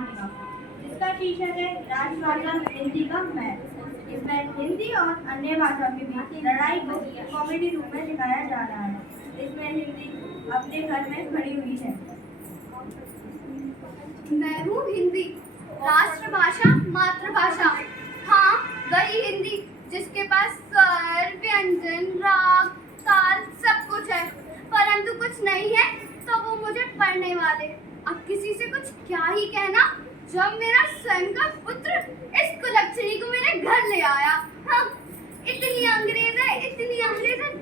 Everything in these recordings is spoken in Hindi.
8 का, जिसका शीर्षक है राजभाषा हिंदी का मैथ। इसमें हिंदी और अन्य भाषा के बीच लड़ाई को कॉमेडी रूप में दिखाया जा रहा है। इसमें हिंदी अपने घर में खड़ी हुई है। मैं हूँ हिंदी, राष्ट्रभाषा, मातृभाषा। हाँ, वही हिंदी जिसके पास स्वर, व्यंजन, राग, ताल सब कुछ है, परंतु कुछ नहीं है तो वो मुझे पढ़ने वाले। अब किसी से कुछ क्या ही कहना, जब मेरा स्वयं का पुत्र इस कुलक्षणी को मेरे घर ले आया। हाँ, इतनी अंग्रेज है,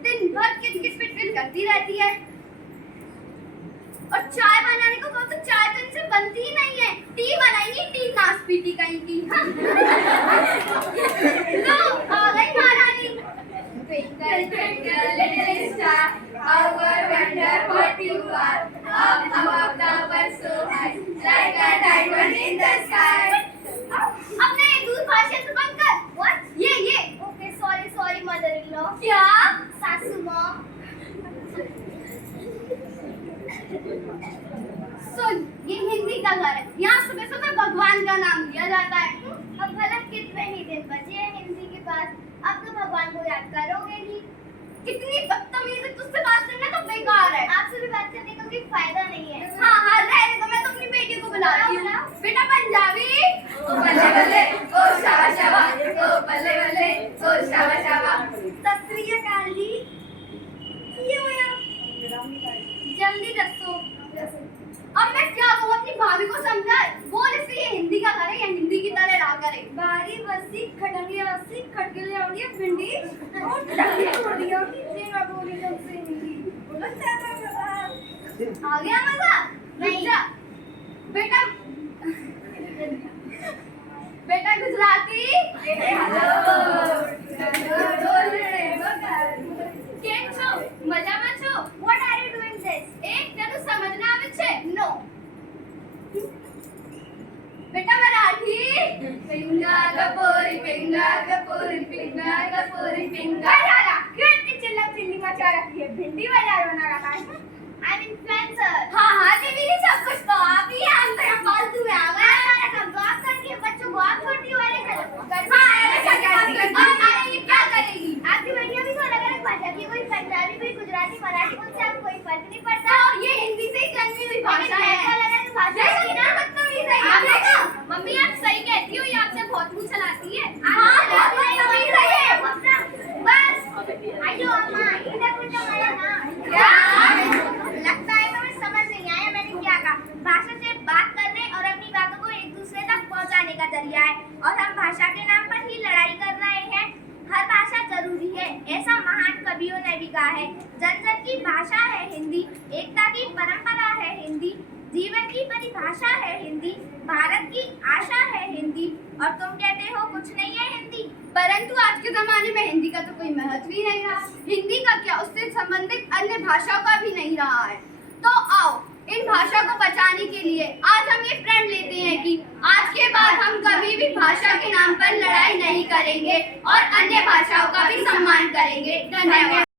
दिन भर किट पिट करती रहती है। और चाय बनाने को कहो तो चाय तो इनसे बनती ही नहीं है। टी बनाएंगी, टी नाशपीती कहीं की। हाँ। लो, आ गई महारानी। Twinkle, twinkle, little star, how wonder what you are. Up above the world so high, like a diamond in the sky. अपने दूर भाषण तो बंद कर। What? ये। Okay, sorry, mother-in-law. क्या? सासू माँ। सुन, ये हिंदी का घर है। यहाँ सुबह सुबह भगवान का नाम लिया जाता है। अब भला कितने ही दिन बचे हैं हिंदी के पास, अब तो भगवान को याद करोगे ही। कितनी बदतमीजी, तुझसे बात करना तो बेकार है। आपसे भी बात करने का कोई फायदा नहीं है। हाँ, रहने दो, मैं तो अपनी बेटी को बुलाती हूँ। बेटा पंजाबी, ओ बल्ले बल्ले, ओ शाबा शाबा, ओ बल्ले बल्ले, ओ शाबा शाबा। सत श्री अकाल जी। ये होया, जल्दी दसो। अब मैं क्या कहूँ, अपनी भाभी को समझा, बोल इससे ये हिंदी का करे या हिंदी की तरह रहा करे। बारी बसी खटंगी रसी खटके ले आउंगी भिंडी और टंगी तोड़ दिया नीचे ना बोली तुमसे हिंदी बोलो क्या आ गया मजा नहीं बेटा बेटा गुजराती કેમ છો મજામાં છો what are you doing this એક તને સમજના આવે છે no बेटा मराठी पिंगा गपोरी पिंगा यारा क्यों इतनी चिल्ली मचा रखी है भिंडी बाजार बना रखा है आई एम इन्फ्लुएंसर हाँ टीवी नहीं सब कुछ तो आप ही हम तो यहाँ फालतू में आ गए सारा काम तो आप करती है बच्चों को आप छोटी वाले क्या करेगी आपकी बेटियां भी तो अलग अलग भाषा की कोई पंजाबी कोई गुजराती मराठी उनसे आपको कोई फर्क नहीं पड़ता ये हिंदी से ही जन्मी हुई भाषा है अलग अलग भाषा है ना मम्मी आप सही कहती हो, ये आपसे बहुत मुंह चलाती है। हाँ, बहुत सही है। बस, आइयो अम्मा, इधर कुछ हमारा ना। क्या? लगता है तुम्हें समझ नहीं आया मैंने क्या कहा। भाषा से बात करने और अपनी बातों को एक दूसरे तक पहुंचाने का जरिया है, और हम भाषा के नाम पर ही लड़ाई कर रहे हैं। हर भाषा जरूरी है, ऐसा महान कवियों ने भी कहा है। जन जन की भाषा है हिंदी, एकता की परंपरा है हिंदी, जीवन की परिभाषा है हिंदी, भारत की आशा है हिंदी, और तुम कहते हो कुछ नहीं है हिंदी। परंतु आज के जमाने में हिंदी का तो कोई महत्व ही नहीं रहा। हिंदी का क्या, उससे संबंधित अन्य भाषाओं का भी नहीं रहा है। तो आओ इन भाषा को बचाने के लिए आज हम ये प्रण लेते हैं कि आज के बाद हम कभी भी भाषा के नाम पर लड़ाई नहीं करेंगे और अन्य भाषाओं का भी सम्मान करेंगे। धन्यवाद।